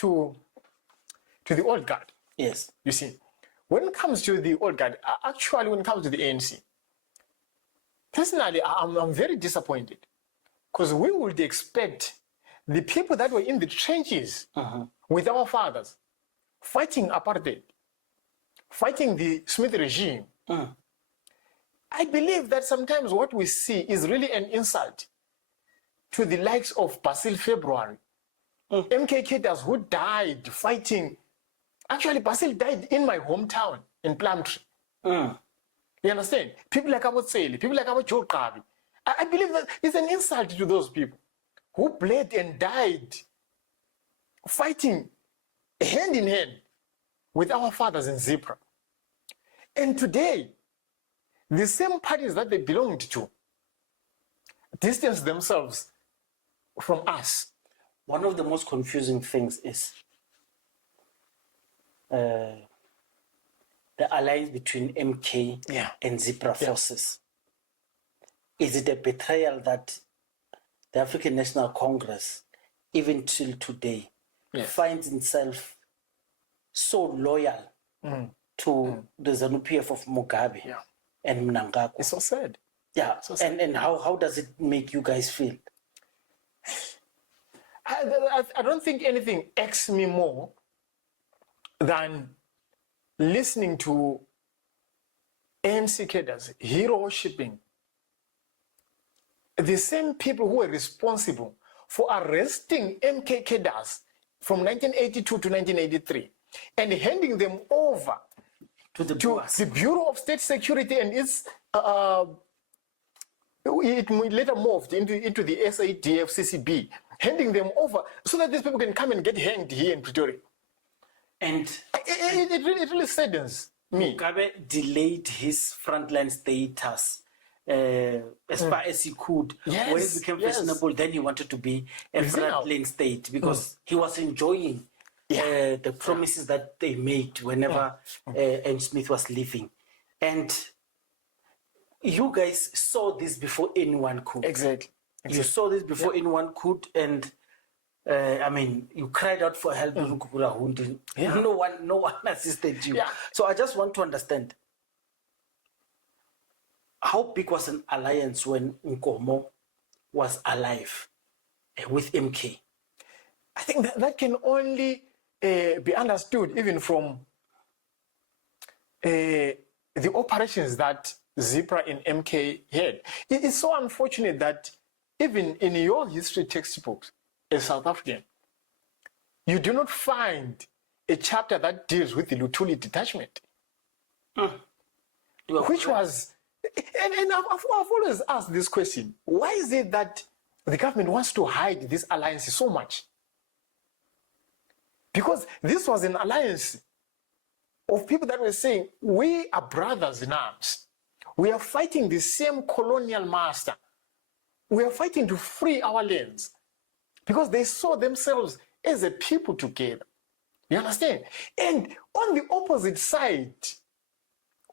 to the old guard, yes, you see, when it comes to the old guard, actually when it comes to the ANC, personally, I'm very disappointed because we would expect the people that were in the trenches with our fathers, fighting apartheid, fighting the Smith regime. I believe that sometimes what we see is really an insult to the likes of Basil February, MK cadres who died fighting. Actually, Basil died in my hometown in Plumtree. You understand? People like Abu Tseli, people like Abu Joe Kabi. I believe that it's an insult to those people who bled and died fighting hand in hand with our fathers in Zipra. And today, the same parties that they belonged to distance themselves from us. One of the most confusing things is the alliance between MK and Zipra forces. Is it a betrayal that the African National Congress, even till today, finds itself so loyal to the ZANU-PF of Mugabe and Mnangagwa? It's so sad. Yeah, so sad. And how does it make you guys feel? I don't think anything irks me more than listening to ANC cadres hero-worshipping the same people who were responsible for arresting MK cadres from 1982 to 1983 and handing them over to the Bureau of State Security and its it later moved into the SADF CCB, handing them over so that these people can come and get hanged here in Pretoria. And it really saddens me. Mugabe delayed his frontline status as far as he could. When it became fashionable, then he wanted to be a frontline state because he was enjoying the promises that they made whenever M. Smith was leaving. And you guys saw this before anyone could. Exactly. You saw this before anyone could, and I mean, you cried out for help. No one assisted you. So I just want to understand, how big was an alliance when Nkomo was alive with MK? I think that can only be understood even from the operations that Zipra and MK had. It's so unfortunate that even in your history textbooks as South African, you do not find a chapter that deals with the Lutuli detachment. Which was, and I've always asked this question, why is it that the government wants to hide this alliance so much? Because this was an alliance of people that were saying, we are brothers in arms. We are fighting the same colonial master. We are fighting to free our lands because they saw themselves as a people together. You understand? And on the opposite side,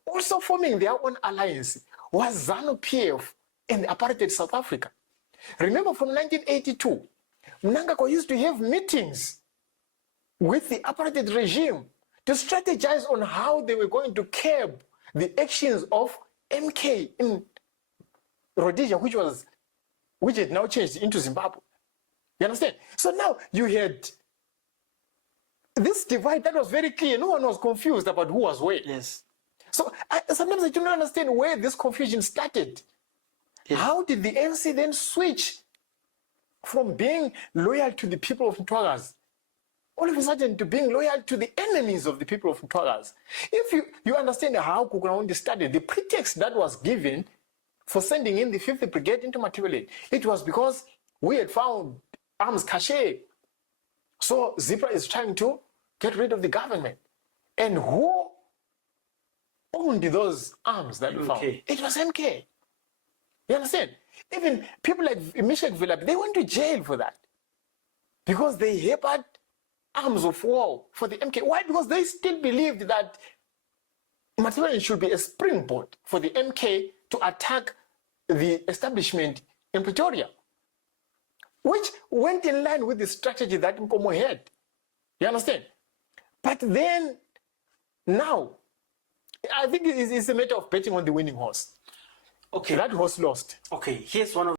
also forming their own alliance was ZANU-PF and the apartheid South Africa. Remember from 1982, Mnangagwa used to have meetings with the apartheid regime to strategize on how they were going to curb the actions of MK in Rhodesia, which had now changed into Zimbabwe. You understand? So now you had this divide that was very clear. No one was confused about who was where. Yes. So sometimes I do not understand where this confusion started. Yes. How did the ANC then switch from being loyal to the people of Ntwagazi all of a sudden to being loyal to the enemies of the people of Ntwagazi? If you understand how Kukunaundi started, the pretext that was given for sending in the 5th Brigade into Matabele, it was because we had found arms cache. So Zipra is trying to get rid of the government. And who owned those arms that we found? It was MK. You understand? Even people like Mishek Vilap, they went to jail for that because they harbored arms of war for the MK. Why? Because they still believed that Matabele should be a springboard for the MK to attack the establishment in Pretoria, which went in line with the strategy that Nkomo had. You understand? But then, now, I think it's a matter of betting on the winning horse. Okay. That horse lost. Okay, here's one of